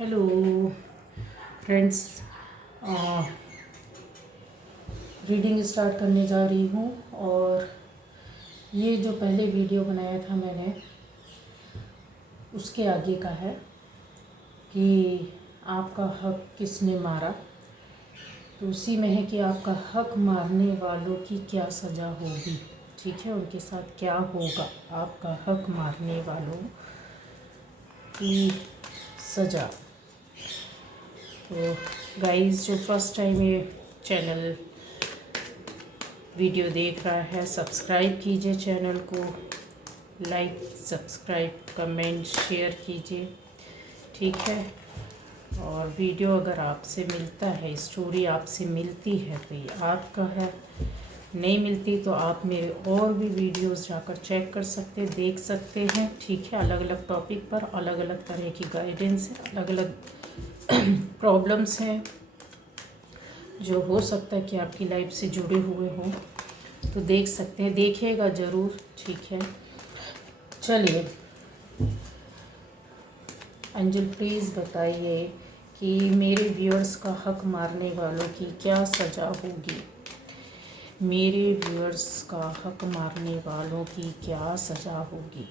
Hello friends, reading start करने जा रही हूँ। और ये जो पहले वीडियो बनाया था मैंने, उसके आगे का है कि आपका हक किसने मारा। तो उसी में है कि आपका हक मारने वालों की क्या सज़ा होगी। ठीक है, उनके साथ क्या होगा आपका हक मारने वालों की सज़ा। तो गाइस, जो फर्स्ट टाइम ये चैनल वीडियो देख रहा है, सब्सक्राइब कीजिए चैनल को, लाइक सब्सक्राइब कमेंट शेयर कीजिए। ठीक है, और वीडियो अगर आपसे मिलता है, स्टोरी आपसे मिलती है तो ये आपका है, नहीं मिलती तो आप मेरे और भी वीडियोस जाकर चेक कर सकते, देख सकते हैं। ठीक है, अलग अलग टॉपिक पर अलग अलग तरह की गाइडेंस है, अलग अलग प्रॉब्लम्स हैं जो हो सकता है कि आपकी लाइफ से जुड़े हुए हों, तो देख सकते हैं, देखिएगा ज़रूर। ठीक है, चलिए अंजल प्लीज़ बताइए कि मेरे व्यूअर्स का हक मारने वालों की क्या सज़ा होगी। मेरे व्यूअर्स का हक मारने वालों की क्या सज़ा होगी।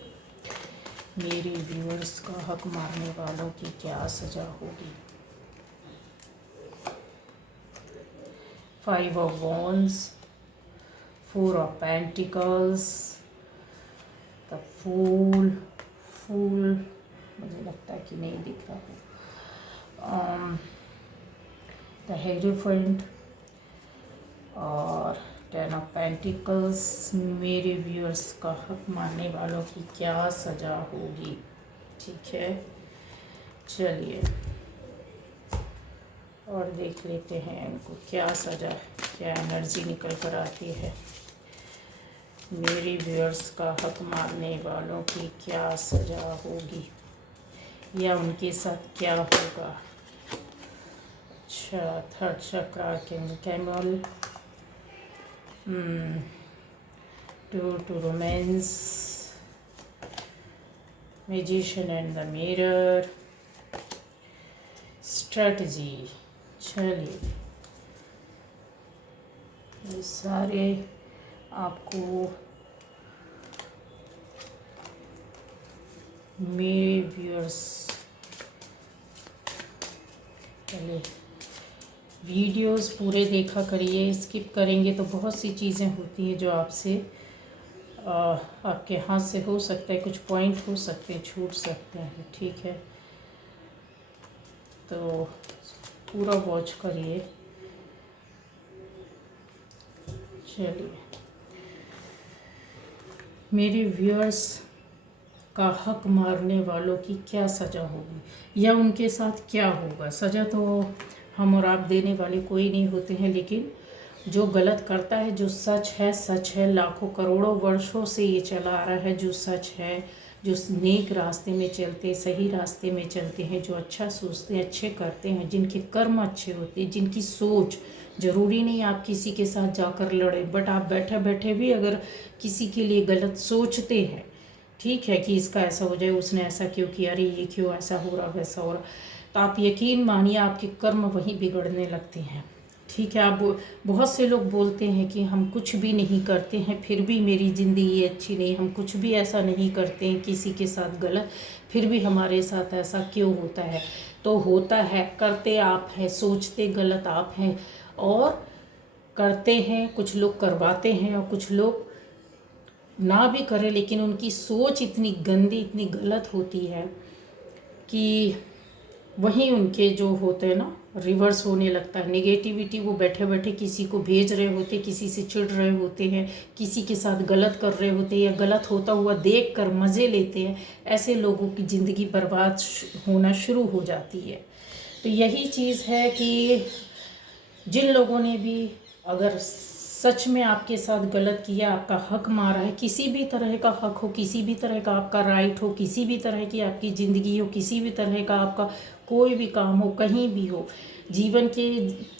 मेरे व्यूअर्स का हक मारने वालों की क्या सज़ा होगी। 5 of Wands, 4 of Pentacles, the Fool, मुझे लगता है कि नहीं दिख रहा है, द Hierophant और 10 of Pentacles। मेरे व्यूअर्स का हक मारने वालों की क्या सज़ा होगी। ठीक है, चलिए और देख लेते हैं उनको क्या सज़ा, क्या एनर्जी निकल कर आती है। मेरे व्यूअर्स का हक मारने वालों की क्या सज़ा होगी या उनके साथ क्या होगा। अच्छा, third chakra camel, two romance, magician and the mirror, strategy. चलिए, ये सारे आपको मेरे व्यूअर्स, पहले वीडियोस पूरे देखा करिए, स्किप करेंगे तो बहुत सी चीज़ें होती हैं जो आपसे आपके हाथ से हो सकता है, कुछ पॉइंट हो सकते हैं, छूट सकते हैं। ठीक है, तो पूरा वॉच करिए। चलिए, मेरे व्यूअर्स का हक मारने वालों की क्या सज़ा होगी या उनके साथ क्या होगा। सज़ा तो हम और आप देने वाले कोई नहीं होते हैं, लेकिन जो गलत करता है, जो सच है, लाखों करोड़ों वर्षों से ये चला आ रहा है, जो सच है, जो नेक रास्ते में चलते, सही रास्ते में चलते हैं, जो अच्छा सोचते हैं, अच्छे करते हैं, जिनके कर्म अच्छे होते हैं, जिनकी सोच, ज़रूरी नहीं आप किसी के साथ जाकर लड़े, बट आप बैठे बैठे भी अगर किसी के लिए गलत सोचते हैं, ठीक है, कि इसका ऐसा हो जाए, उसने ऐसा क्यों किया, अरे ये क्यों ऐसा हो रहा, वैसा हो रहा, तो आप यकीन मानिए आपके कर्म वहीं बिगड़ने लगते हैं। ठीक है, आप बहुत से लोग बोलते हैं कि हम कुछ भी नहीं करते हैं फिर भी मेरी ज़िंदगी अच्छी नहीं, हम कुछ भी ऐसा नहीं करते हैं किसी के साथ गलत, फिर भी हमारे साथ ऐसा क्यों होता है। तो होता है, करते आप हैं, सोचते गलत आप हैं और करते हैं, कुछ लोग करवाते हैं और कुछ लोग ना भी करें, लेकिन उनकी सोच इतनी गंदी, इतनी गलत होती है कि वहीं उनके जो होते हैं ना, रिवर्स होने लगता है। नेगेटिविटी वो बैठे बैठे किसी को भेज रहे होते, किसी से चिढ़ रहे होते हैं, किसी के साथ गलत कर रहे होते हैं या गलत होता हुआ देख कर मज़े लेते हैं। ऐसे लोगों की ज़िंदगी बर्बाद होना शुरू हो जाती है। तो यही चीज़ है कि जिन लोगों ने भी अगर सच में आपके साथ गलत किया, आपका हक मारा है, किसी भी तरह का हक हो, किसी भी तरह का आपका राइट हो, किसी भी तरह की आपकी ज़िंदगी हो, किसी भी तरह का आपका कोई भी काम हो, कहीं भी हो, जीवन के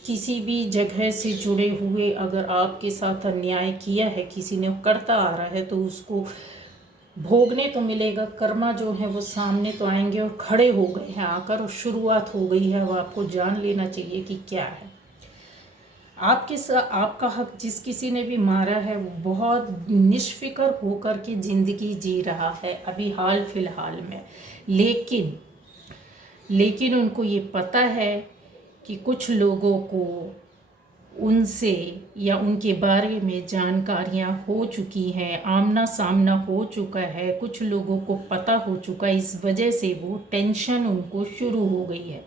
किसी भी जगह से जुड़े हुए अगर आपके साथ अन्याय किया है, किसी ने करता आ रहा है, तो उसको भोगने तो मिलेगा, कर्मा जो है वो सामने तो आएंगे और खड़े हो गए हैं आकर, और शुरुआत हो गई है। अब आपको जान लेना चाहिए कि क्या है आपका हक। जिस किसी ने भी मारा है वो बहुत निष्फिक्र होकर के ज़िंदगी जी रहा है अभी हाल फिलहाल में, लेकिन उनको ये पता है कि कुछ लोगों को उनसे या उनके बारे में जानकारियां हो चुकी हैं, आमना सामना हो चुका है, कुछ लोगों को पता हो चुका है। इस वजह से वो टेंशन उनको शुरू हो गई है।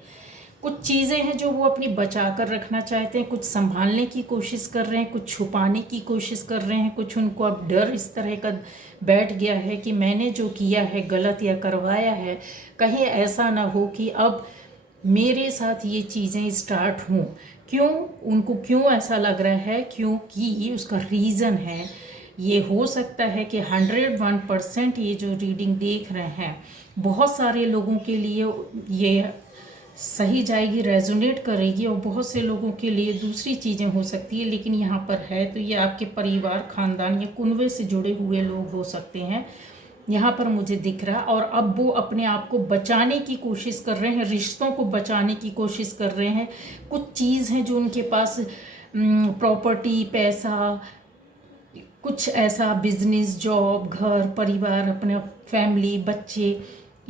कुछ चीज़ें हैं जो वो अपनी बचा कर रखना चाहते हैं, कुछ संभालने की कोशिश कर रहे हैं, कुछ छुपाने की कोशिश कर रहे हैं, कुछ उनको अब डर इस तरह का बैठ गया है कि मैंने जो किया है गलत या करवाया है, कहीं ऐसा ना हो कि अब मेरे साथ ये चीज़ें स्टार्ट हों। उनको क्यों ऐसा लग रहा है? क्योंकि उसका रीज़न है, ये हो सकता है कि 101% ये जो रीडिंग देख रहे हैं बहुत सारे लोगों के लिए ये सही जाएगी, रेजोनेट करेगी, और बहुत से लोगों के लिए दूसरी चीज़ें हो सकती है। लेकिन यहाँ पर है तो ये आपके परिवार, खानदान या कुनबे से जुड़े हुए लोग हो सकते हैं, यहाँ पर मुझे दिख रहा। और अब वो अपने आप को बचाने की कोशिश कर रहे हैं, रिश्तों को बचाने की कोशिश कर रहे हैं। कुछ चीज़ हैं जो उनके पास, प्रॉपर्टी, पैसा, कुछ ऐसा, बिजनेस, जॉब, घर, परिवार, अपना फैमिली, बच्चे,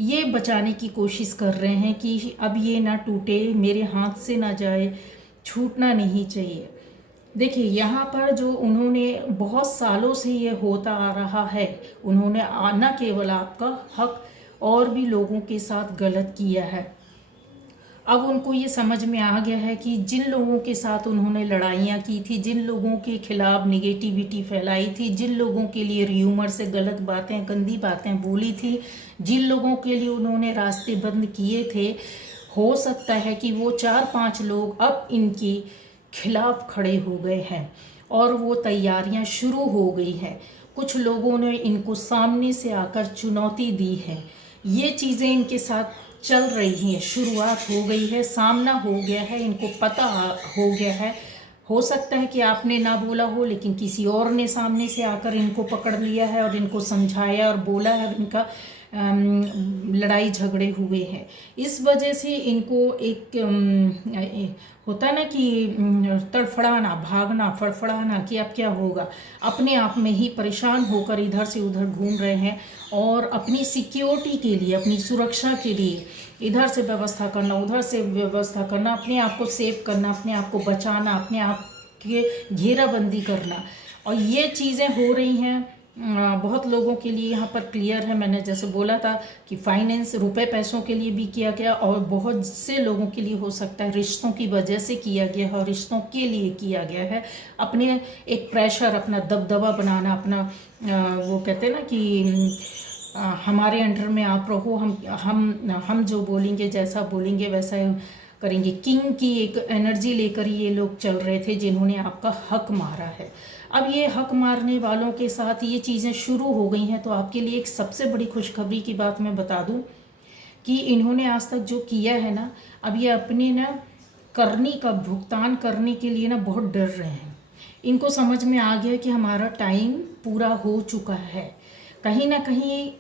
ये बचाने की कोशिश कर रहे हैं कि अब ये ना टूटे, मेरे हाथ से ना जाए, छूटना नहीं चाहिए। देखिए यहाँ पर जो उन्होंने बहुत सालों से ये होता आ रहा है, उन्होंने न केवल आपका हक और भी लोगों के साथ गलत किया है। अब उनको ये समझ में आ गया है कि जिन लोगों के साथ उन्होंने लड़ाइयाँ की थी, जिन लोगों के खिलाफ निगेटिविटी फैलाई थी, जिन लोगों के लिए र्यूमर से गलत बातें, गंदी बातें बोली थी, जिन लोगों के लिए उन्होंने रास्ते बंद किए थे, हो सकता है कि वो 4-5 लोग अब इनके खिलाफ खड़े हो गए हैं और वो तैयारियां शुरू हो गई हैं। कुछ लोगों ने इनको सामने से आकर चुनौती दी है। ये चीज़ें इनके साथ चल रही हैं, शुरुआत हो गई है, सामना हो गया है, इनको पता हो गया है। हो सकता है कि आपने ना बोला हो, लेकिन किसी और ने सामने से आकर इनको पकड़ लिया है और इनको समझाया और बोला है, इनका लड़ाई झगड़े हुए हैं। इस वजह से इनको एक होता है ना कि तड़फड़ाना, भागना, फड़फड़ाना कि अब क्या होगा, अपने आप में ही परेशान होकर इधर से उधर घूम रहे हैं और अपनी सिक्योरिटी के लिए, अपनी सुरक्षा के लिए इधर से व्यवस्था करना, उधर से व्यवस्था करना, अपने आप को सेव करना, अपने आप को बचाना, अपने आप के घेराबंदी करना। और ये चीज़ें हो रही हैं बहुत लोगों के लिए। यहाँ पर क्लियर है, मैंने जैसे बोला था कि फाइनेंस, रुपए पैसों के लिए भी किया गया, और बहुत से लोगों के लिए हो सकता है रिश्तों की वजह से किया गया है और रिश्तों के लिए किया गया है। अपने एक प्रेशर, अपना दबदबा बनाना, अपना वो कहते हैं ना कि हमारे अंडर में आप रहो, हम जो बोलेंगे, जैसा बोलेंगे वैसा करेंगे। किंग की एक एनर्जी लेकर ये लोग चल रहे थे जिन्होंने आपका हक मारा है। अब ये हक मारने वालों के साथ ये चीज़ें शुरू हो गई हैं। तो आपके लिए एक सबसे बड़ी खुशखबरी की बात मैं बता दूं कि इन्होंने आज तक जो किया है ना, अब ये अपने ना करनी का भुगतान करने के लिए ना बहुत डर रहे हैं। इनको समझ में आ गया कि हमारा टाइम पूरा हो चुका है। कहीं ना कहीं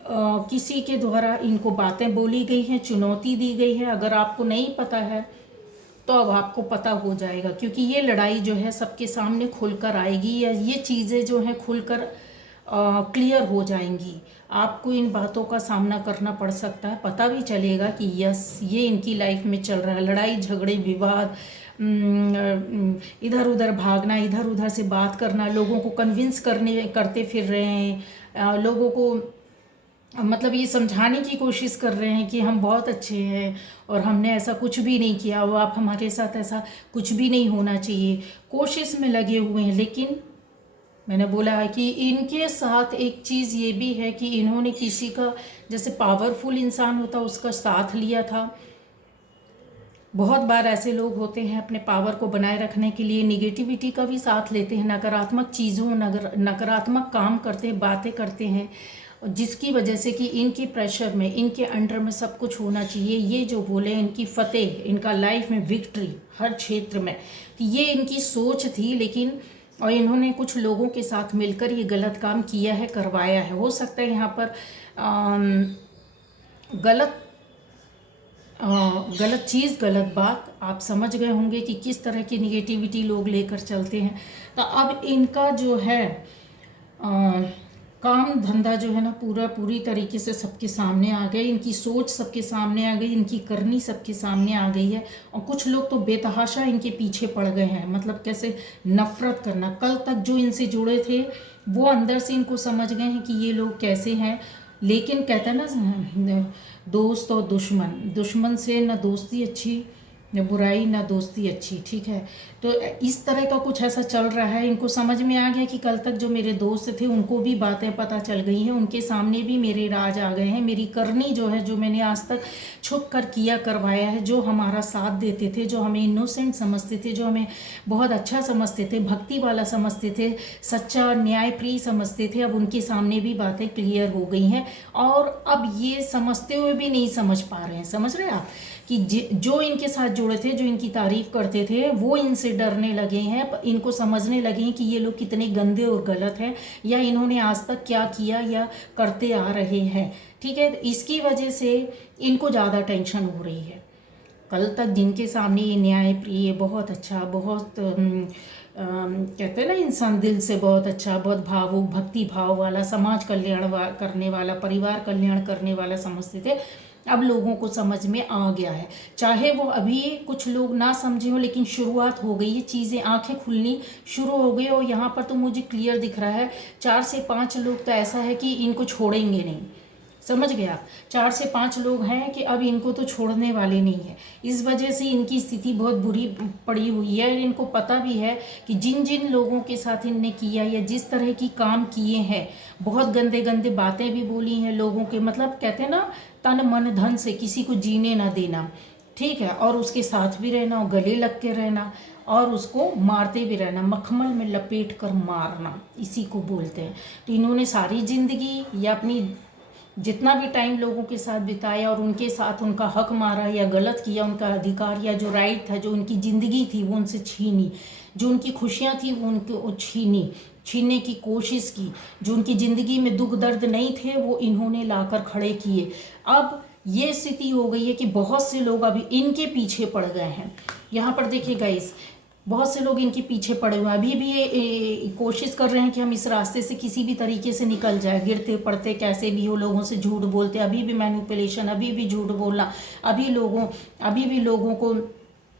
किसी के द्वारा इनको बातें बोली गई हैं, चुनौती दी गई है। अगर आपको नहीं पता है तो अब आपको पता हो जाएगा, क्योंकि ये लड़ाई जो है सबके सामने खुलकर आएगी, या ये चीज़ें जो हैं खुलकर क्लियर हो जाएंगी। आपको इन बातों का सामना करना पड़ सकता है, पता भी चलेगा कि यस, ये इनकी लाइफ में चल रहा है। लड़ाई झगड़े, विवाद, इधर उधर भागना, इधर उधर से बात करना, लोगों को कन्विंस करते फिर रहे हैं, लोगों को मतलब ये समझाने की कोशिश कर रहे हैं कि हम बहुत अच्छे हैं और हमने ऐसा कुछ भी नहीं किया, वो आप हमारे साथ ऐसा कुछ भी नहीं होना चाहिए, कोशिश में लगे हुए हैं। लेकिन मैंने बोला है कि इनके साथ एक चीज़ ये भी है कि इन्होंने किसी का, जैसे पावरफुल इंसान होता उसका साथ लिया था। बहुत बार ऐसे लोग होते हैं अपने पावर को बनाए रखने के लिए निगेटिविटी का भी साथ लेते हैं, नकारात्मक चीज़ों, नकारात्मक काम करते हैं, बातें करते हैं, जिसकी वजह से कि इनके प्रेशर में, इनके अंडर में सब कुछ होना चाहिए। ये जो बोले इनकी फतेह, इनका लाइफ में विक्ट्री हर क्षेत्र में, ये इनकी सोच थी। लेकिन और इन्होंने कुछ लोगों के साथ मिलकर ये गलत काम किया है, करवाया है। हो सकता है यहाँ पर गलत गलत चीज़, गलत बात आप समझ गए होंगे कि किस तरह की निगेटिविटी लोग लेकर चलते हैं। तो अब इनका जो है काम धंधा जो है ना पूरी तरीके से सबके सामने आ गए, इनकी सोच सबके सामने आ गई, इनकी करनी सबके सामने आ गई है। और कुछ लोग तो बेतहाशा इनके पीछे पड़ गए हैं, मतलब कैसे नफरत करना। कल तक जो इनसे जुड़े थे वो अंदर से इनको समझ गए हैं कि ये लोग कैसे हैं। लेकिन कहते हैं ना, दोस्त और दुश्मन से न दोस्ती अच्छी, न बुराई न दोस्ती अच्छी, ठीक है। तो इस तरह का कुछ ऐसा चल रहा है। इनको समझ में आ गया कि कल तक जो मेरे दोस्त थे उनको भी बातें पता चल गई हैं, उनके सामने भी मेरे राज आ गए हैं। मेरी करनी जो है, जो मैंने आज तक छुप कर किया करवाया है, जो हमारा साथ देते थे, जो हमें इनोसेंट समझते थे, जो हमें बहुत अच्छा समझते थे, भक्ति वाला समझते थे, सच्चा न्याय प्रिय समझते थे, अब उनके सामने भी बातें क्लियर हो गई हैं। और अब ये समझते हुए भी नहीं समझ पा रहे हैं। समझ रहे हैं आप कि जो इनके साथ जुड़े थे, जो इनकी तारीफ करते थे, वो इनसे डरने लगे हैं। इनको समझने लगे हैं कि ये लोग कितने गंदे और गलत हैं, या इन्होंने आज तक क्या किया या करते आ रहे हैं, ठीक है। इसकी वजह से इनको ज़्यादा टेंशन हो रही है। कल तक जिनके सामने ये न्याय प्रिय, बहुत अच्छा, बहुत कहते हैं ना इंसान दिल से बहुत अच्छा, बहुत भावुक, भक्ति भाव वाला, समाज कल्याण करने वाला, परिवार कल्याण करने वाला समझते थे, अब लोगों को समझ में आ गया है। चाहे वो अभी कुछ लोग ना समझे हो, लेकिन शुरुआत हो गई है, चीज़ें आंखें खुलनी शुरू हो गई। और यहाँ पर तो मुझे क्लियर दिख रहा है 4 से 5 लोग तो ऐसा है कि इनको छोड़ेंगे नहीं। समझ गया, 4 से 5 लोग हैं कि अब इनको तो छोड़ने वाले नहीं है। इस वजह से इनकी स्थिति बहुत बुरी पड़ी हुई है। इनको पता भी है कि जिन जिन लोगों के साथ इनने किया या जिस तरह की काम किए हैं, बहुत गंदे गंदे बातें भी बोली हैं लोगों के, मतलब कहते हैं ना तन मन धन से किसी को जीने ना देना, ठीक है, और उसके साथ भी रहना और गले लग के रहना और उसको मारते भी रहना, मखमल में लपेट कर मारना, इसी को बोलते हैं। तो इन्होंने सारी जिंदगी या अपनी जितना भी टाइम लोगों के साथ बिताया और उनके साथ उनका हक मारा या गलत किया, उनका अधिकार या जो राइट था, जो उनकी ज़िंदगी थी वो उनसे छीनी, जो उनकी खुशियाँ थी वो उनको छीनने की कोशिश की, जो उनकी ज़िंदगी में दुख दर्द नहीं थे वो इन्होंने लाकर खड़े किए। अब ये स्थिति हो गई है कि बहुत से लोग अभी इनके पीछे पड़ गए हैं। यहाँ पर देखिए गाइस, बहुत से लोग इनके पीछे पड़े हुए हैं, अभी भी ये कोशिश कर रहे हैं कि हम इस रास्ते से किसी भी तरीके से निकल जाए, गिरते पड़ते कैसे भी हो, लोगों से झूठ बोलते, अभी भी मैनिपुलेशन, अभी भी झूठ बोलना, अभी भी लोगों को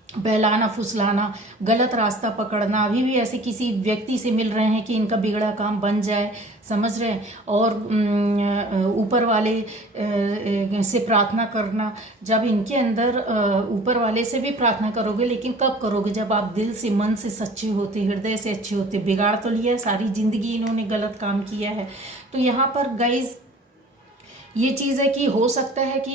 बहलाना फुसलाना, गलत रास्ता पकड़ना, अभी भी ऐसे किसी व्यक्ति से मिल रहे हैं कि इनका बिगड़ा काम बन जाए, समझ रहे हैं। और ऊपर वाले से प्रार्थना करना, जब इनके अंदर ऊपर वाले से भी प्रार्थना करोगे, लेकिन कब करोगे? जब आप दिल से, मन से सच्चे होते, हृदय से अच्छे होते। बिगाड़ तो लिया है, सारी ज़िंदगी इन्होंने गलत काम किया है। तो यहाँ पर गाइज ये चीज़ है कि हो सकता है कि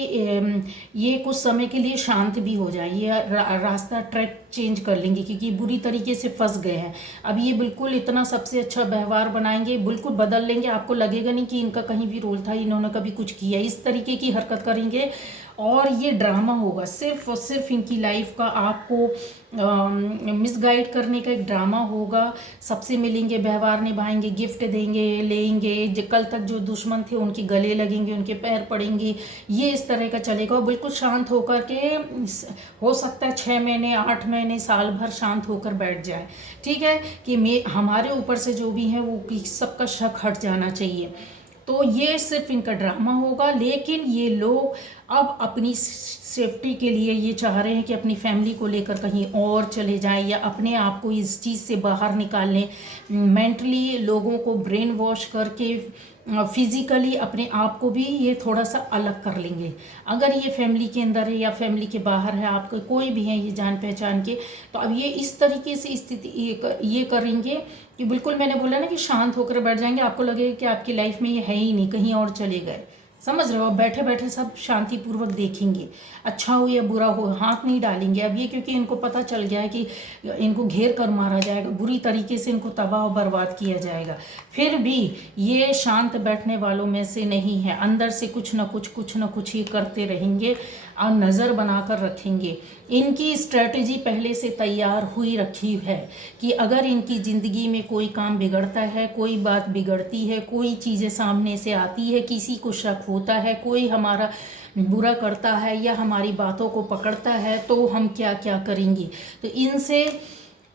ये कुछ समय के लिए शांत भी हो जाए, ये रास्ता ट्रैक चेंज कर लेंगे, क्योंकि बुरी तरीके से फंस गए हैं। अब ये बिल्कुल इतना सबसे अच्छा व्यवहार बनाएंगे, बिल्कुल बदल लेंगे, आपको लगेगा नहीं कि इनका कहीं भी रोल था, इन्होंने कभी कुछ किया। इस तरीके की हरकत करेंगे और ये ड्रामा होगा, सिर्फ और सिर्फ इनकी लाइफ का आपको मिसगाइड करने का एक ड्रामा होगा। सबसे मिलेंगे, व्यवहार निभाएंगे, गिफ्ट देंगे, लेंगे, कल तक जो दुश्मन थे उनके गले लगेंगे, उनके पैर पड़ेंगे, ये इस तरह का चलेगा। और बिल्कुल शांत होकर के, हो सकता है 6 महीने, 8 महीने, साल भर शांत होकर बैठ जाए, ठीक है, कि हमारे ऊपर से जो भी है वो सबका शक हट जाना चाहिए। तो ये सिर्फ इनका ड्रामा होगा। लेकिन ये लोग अब अपनी सेफ्टी के लिए ये चाह रहे हैं कि अपनी फैमिली को लेकर कहीं और चले जाएं, या अपने आप को इस चीज़ से बाहर निकाल लें, मेंटली लोगों को ब्रेन वॉश करके फिज़िकली अपने आप को भी ये थोड़ा सा अलग कर लेंगे। अगर ये फैमिली के अंदर है या फैमिली के बाहर है, आपके कोई भी है ये जान पहचान के, तो अब ये इस तरीके से स्थिति ये करेंगे कि बिल्कुल मैंने बोला ना कि शांत होकर बैठ जाएंगे। आपको लगेगा कि आपकी लाइफ में ये है ही नहीं, कहीं और चले गए। समझ रहे हो? अब बैठे बैठे सब शांतिपूर्वक देखेंगे, अच्छा हो या बुरा हो, हाथ नहीं डालेंगे अब ये, क्योंकि इनको पता चल गया है कि इनको घेर कर मारा जाएगा, बुरी तरीके से इनको तबाह और बर्बाद किया जाएगा। फिर भी ये शांत बैठने वालों में से नहीं है, अंदर से कुछ ना कुछ ये करते रहेंगे और नज़र बनाकर रखेंगे। इनकी स्ट्रेटजी पहले से तैयार हुई रखी है कि अगर इनकी ज़िंदगी में कोई काम बिगड़ता है, कोई बात बिगड़ती है, कोई चीज़ें सामने से आती है, किसी को शक होता है, कोई हमारा बुरा करता है या हमारी बातों को पकड़ता है, तो हम क्या क्या करेंगे। तो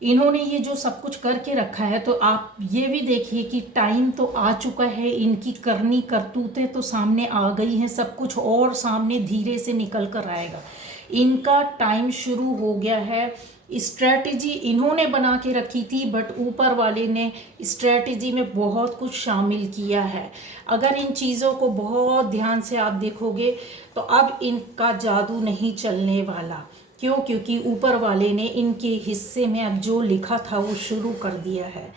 इन्होंने ये जो सब कुछ करके रखा है, तो आप ये भी देखिए कि टाइम तो आ चुका है, इनकी करनी करतूतें तो सामने आ गई हैं, सब कुछ और सामने धीरे से निकल कर आएगा। इनका टाइम शुरू हो गया है। स्ट्रैटेजी इन्होंने बना के रखी थी, बट ऊपर वाले ने स्ट्रैटेजी में बहुत कुछ शामिल किया है। अगर इन चीज़ों को बहुत ध्यान से आप देखोगे तो अब इनका जादू नहीं चलने वाला। क्यों? क्योंकि ऊपर वाले ने इनके हिस्से में अब जो लिखा था वो शुरू कर दिया है।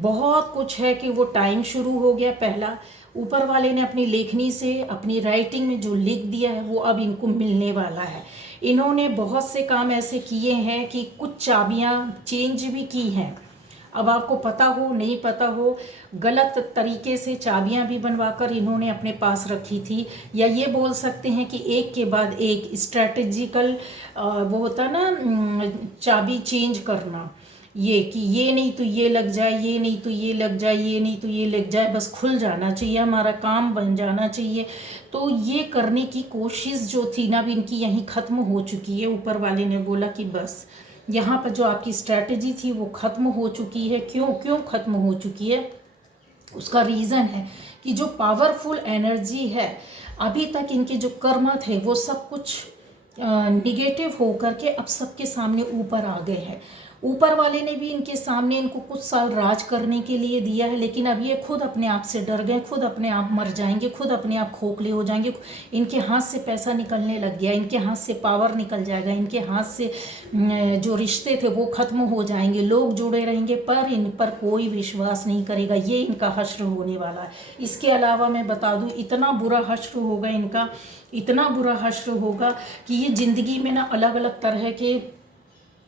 बहुत कुछ है कि वो टाइम शुरू हो गया। पहला ऊपर वाले ने अपनी लेखनी से, अपनी राइटिंग में जो लिख दिया है वो अब इनको मिलने वाला है। इन्होंने बहुत से काम ऐसे किए हैं कि कुछ चाबियां चेंज भी की हैं। अब आपको पता हो नहीं पता हो, गलत तरीके से चाबियां भी बनवाकर इन्होंने अपने पास रखी थी, या ये बोल सकते हैं कि एक के बाद एक स्ट्रैटेजिकल वो होता ना चाबी चेंज करना, ये कि ये नहीं तो ये लग जाए, ये नहीं तो ये लग जाए, ये नहीं तो ये लग जाए, बस खुल जाना चाहिए, हमारा काम बन जाना चाहिए। तो ये करने की कोशिश जो थी ना, अब इनकी यहीं ख़त्म हो चुकी है। ऊपर वाले ने बोला कि बस यहाँ पर जो आपकी स्ट्रैटेजी थी वो ख़त्म हो चुकी है। क्यों ख़त्म हो चुकी है? उसका रीज़न है कि जो पावरफुल एनर्जी है, अभी तक इनके जो कर्म थे वो सब कुछ निगेटिव होकर के अब सबके सामने ऊपर आ गए हैं। ऊपर वाले ने भी इनके सामने इनको कुछ साल राज करने के लिए दिया है, लेकिन अब ये खुद अपने आप से डर गए, खुद अपने आप मर जाएंगे, खुद अपने आप खोखले हो जाएंगे। इनके हाथ से पैसा निकलने लग गया, इनके हाथ से पावर निकल जाएगा, इनके हाथ से जो रिश्ते थे वो ख़त्म हो जाएंगे। लोग जुड़े रहेंगे पर इन पर कोई विश्वास नहीं करेगा। ये इनका हश्र होने वाला है। इसके अलावा मैं बता दूँ, इतना बुरा हश्र होगा इनका, इतना बुरा हश्र होगा कि ये ज़िंदगी में ना अलग अलग तरह के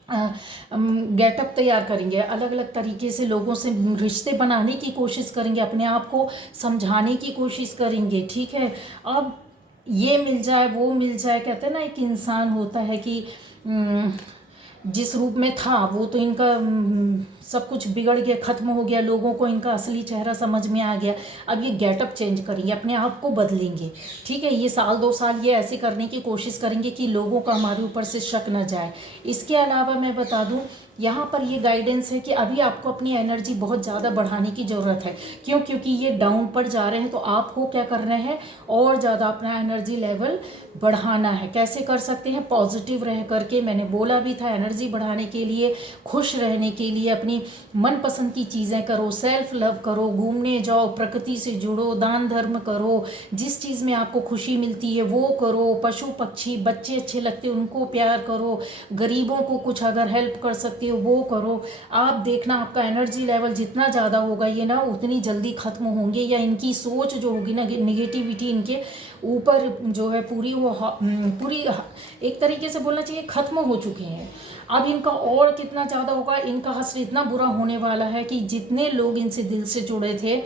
गेटअप तैयार करेंगे, अलग अलग तरीके से लोगों से रिश्ते बनाने की कोशिश करेंगे, अपने आप को समझाने की कोशिश करेंगे। ठीक है, अब ये मिल जाए वो मिल जाए, कहते हैं ना एक इंसान होता है कि जिस रूप में था वो तो इनका सब कुछ बिगड़ गया, ख़त्म हो गया, लोगों को इनका असली चेहरा समझ में आ गया। अब ये गेटअप चेंज करेंगे, अपने आप को बदलेंगे। ठीक है, ये साल 2 साल ये ऐसे करने की कोशिश करेंगे कि लोगों का हमारे ऊपर से शक न जाए। इसके अलावा मैं बता दूं, यहाँ पर ये गाइडेंस है कि अभी आपको अपनी एनर्जी बहुत ज़्यादा बढ़ाने की ज़रूरत है। क्यों? क्योंकि ये डाउन पर जा रहे हैं, तो आपको क्या करना है, और ज़्यादा अपना एनर्जी लेवल बढ़ाना है। कैसे कर सकते हैं? पॉजिटिव रह करके, मैंने बोला भी था, एनर्जी बढ़ाने के लिए, खुश रहने के लिए अपनी मनपसंद की चीज़ें करो, सेल्फ लव करो, घूमने जाओ, प्रकृति से जुड़ो, दान धर्म करो, जिस चीज़ में आपको खुशी मिलती है वो करो, पशु पक्षी बच्चे अच्छे लगते हैं उनको प्यार करो, गरीबों को कुछ अगर हेल्प कर सकते हो वो करो। आप देखना आपका एनर्जी लेवल जितना ज़्यादा होगा ये ना उतनी जल्दी ख़त्म होंगे, या इनकी सोच जो होगी ना, निगेटिविटी इनके ऊपर जो है पूरी एक तरीके से बोलना चाहिए ख़त्म हो चुके हैं। अब इनका और कितना ज़्यादा होगा, इनका हश्र इतना बुरा होने वाला है कि जितने लोग इनसे दिल से जुड़े थे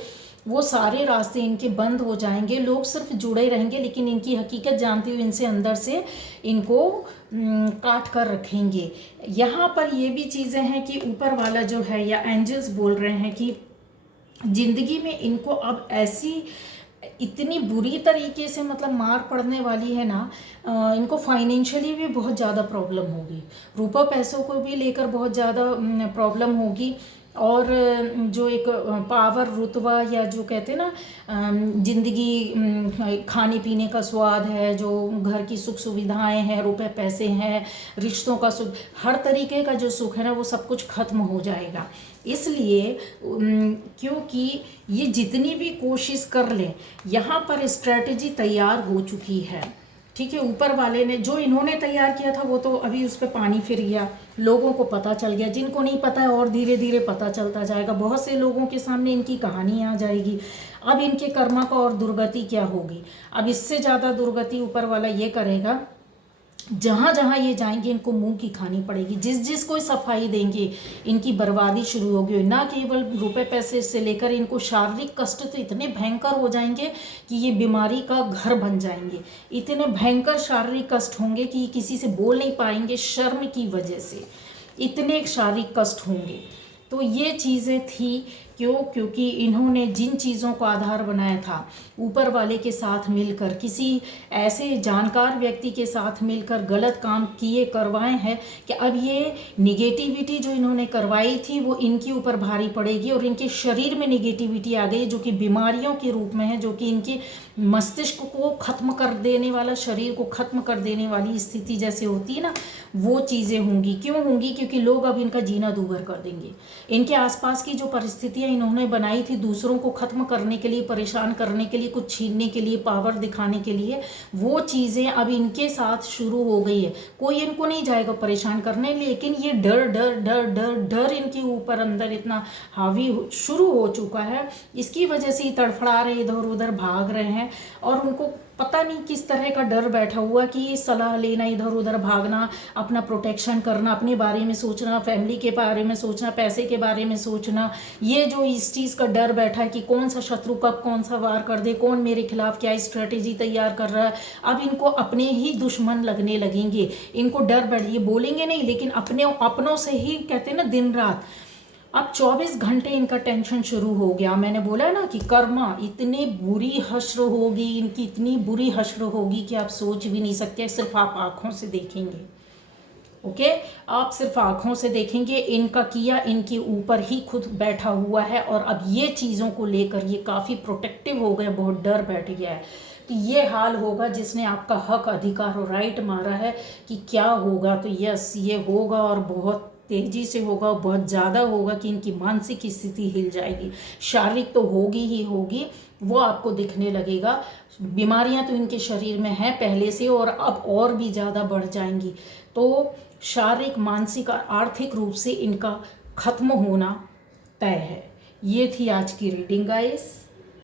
वो सारे रास्ते इनके बंद हो जाएंगे। लोग सिर्फ जुड़े रहेंगे लेकिन इनकी हकीकत जानते हुए इनसे अंदर से इनको काट कर रखेंगे। यहाँ पर ये भी चीज़ें हैं कि ऊपर वाला जो है या एंजल्स बोल रहे हैं कि ज़िंदगी में इनको अब ऐसी इतनी बुरी तरीके से मतलब मार पड़ने वाली है ना, इनको फाइनेंशियली भी बहुत ज़्यादा प्रॉब्लम होगी, रुपये पैसों को भी लेकर बहुत ज़्यादा प्रॉब्लम होगी। और जो एक पावर रुतबा या जो कहते हैं ना ज़िंदगी खाने पीने का स्वाद है, जो घर की सुख सुविधाएं हैं, रुपए पैसे हैं, रिश्तों का सुख, हर तरीके का जो सुख है ना वो सब कुछ ख़त्म हो जाएगा। इसलिए क्योंकि ये जितनी भी कोशिश कर लें, यहाँ पर स्ट्रैटेजी तैयार हो चुकी है। ठीक है। ऊपर वाले ने जो इन्होंने तैयार किया था वो तो अभी उस पर पानी फिर गया, लोगों को पता चल गया, जिनको नहीं पता है और धीरे धीरे पता चलता जाएगा, बहुत से लोगों के सामने इनकी कहानी आ जाएगी। अब इनके कर्मा का और दुर्गति क्या होगी, अब इससे ज़्यादा दुर्गति ऊपर वाला ये करेगा, जहाँ जहाँ ये जाएंगे इनको मुंह की खानी पड़ेगी, जिस जिस को सफाई देंगे इनकी बर्बादी शुरू होगी। ना केवल रुपए पैसे से लेकर इनको शारीरिक कष्ट तो इतने भयंकर हो जाएंगे कि ये बीमारी का घर बन जाएंगे। इतने भयंकर शारीरिक कष्ट होंगे कि किसी से बोल नहीं पाएंगे, शर्म की वजह से इतने शारीरिक कष्ट होंगे। तो ये चीज़ें थी क्योंकि इन्होंने जिन चीज़ों को आधार बनाया था ऊपर वाले के साथ मिलकर, किसी ऐसे जानकार व्यक्ति के साथ मिलकर गलत काम किए करवाए हैं कि अब ये निगेटिविटी जो इन्होंने करवाई थी वो इनके ऊपर भारी पड़ेगी और इनके शरीर में निगेटिविटी आ गई जो कि बीमारियों के रूप में है, जो कि इनके मस्तिष्क को ख़त्म कर देने वाला, शरीर को ख़त्म कर देने वाली स्थिति जैसे होती है ना, वो चीज़ें होंगी। क्यों होंगी? क्योंकि लोग अब इनका जीना दूभर कर देंगे। इनके आसपास की जो परिस्थितियाँ इन्होंने बनाई थी दूसरों को ख़त्म करने के लिए, परेशान करने के लिए, कुछ छीनने के लिए, पावर दिखाने के लिए, वो चीज़ें अब इनके साथ शुरू हो गई है। कोई इनको नहीं जाएगा परेशान करने, लेकिन ये डर डर डर डर डर इनके ऊपर अंदर इतना हावी शुरू हो चुका है। इसकी वजह से ही तड़फड़ा रहे, इधर उधर भाग रहे हैं और उनको पता नहीं किस तरह का डर बैठा हुआ कि सलाह लेना, इधर उधर भागना, अपना प्रोटेक्शन करना, अपने बारे में सोचना, फैमिली के बारे में सोचना, पैसे के बारे में सोचना, ये जो इस चीज़ का डर बैठा है कि कौन सा शत्रु कब कौन सा वार कर दे, कौन मेरे खिलाफ क्या स्ट्रेटेजी तैयार कर रहा है। अब इनको अपने ही दुश्मन लगने लगेंगे, इनको डर बैठ, ये बोलेंगे नहीं लेकिन अपनों से ही कहते हैं ना दिन रात। अब 24 घंटे इनका टेंशन शुरू हो गया। मैंने बोला है ना कि कर्मा इतनी बुरी हश्र होगी, इनकी इतनी बुरी हश्र होगी कि आप सोच भी नहीं सकते। सिर्फ आप आँखों से देखेंगे, ओके, आप सिर्फ आँखों से देखेंगे। इनका किया इनके ऊपर ही खुद बैठा हुआ है और अब ये चीज़ों को लेकर ये काफ़ी प्रोटेक्टिव हो गए, बहुत डर बैठ गया है। तो ये हाल होगा जिसने आपका हक, अधिकार और राइट मारा है कि क्या होगा, तो यस ये होगा और बहुत तेज़ी से होगा, बहुत ज़्यादा होगा कि इनकी मानसिक स्थिति हिल जाएगी। शारीरिक तो होगी ही होगी, वो आपको दिखने लगेगा। बीमारियां तो इनके शरीर में हैं पहले से और अब और भी ज़्यादा बढ़ जाएंगी। तो शारीरिक, मानसिक और आर्थिक रूप से इनका खत्म होना तय है। ये थी आज की रीडिंग गाइस।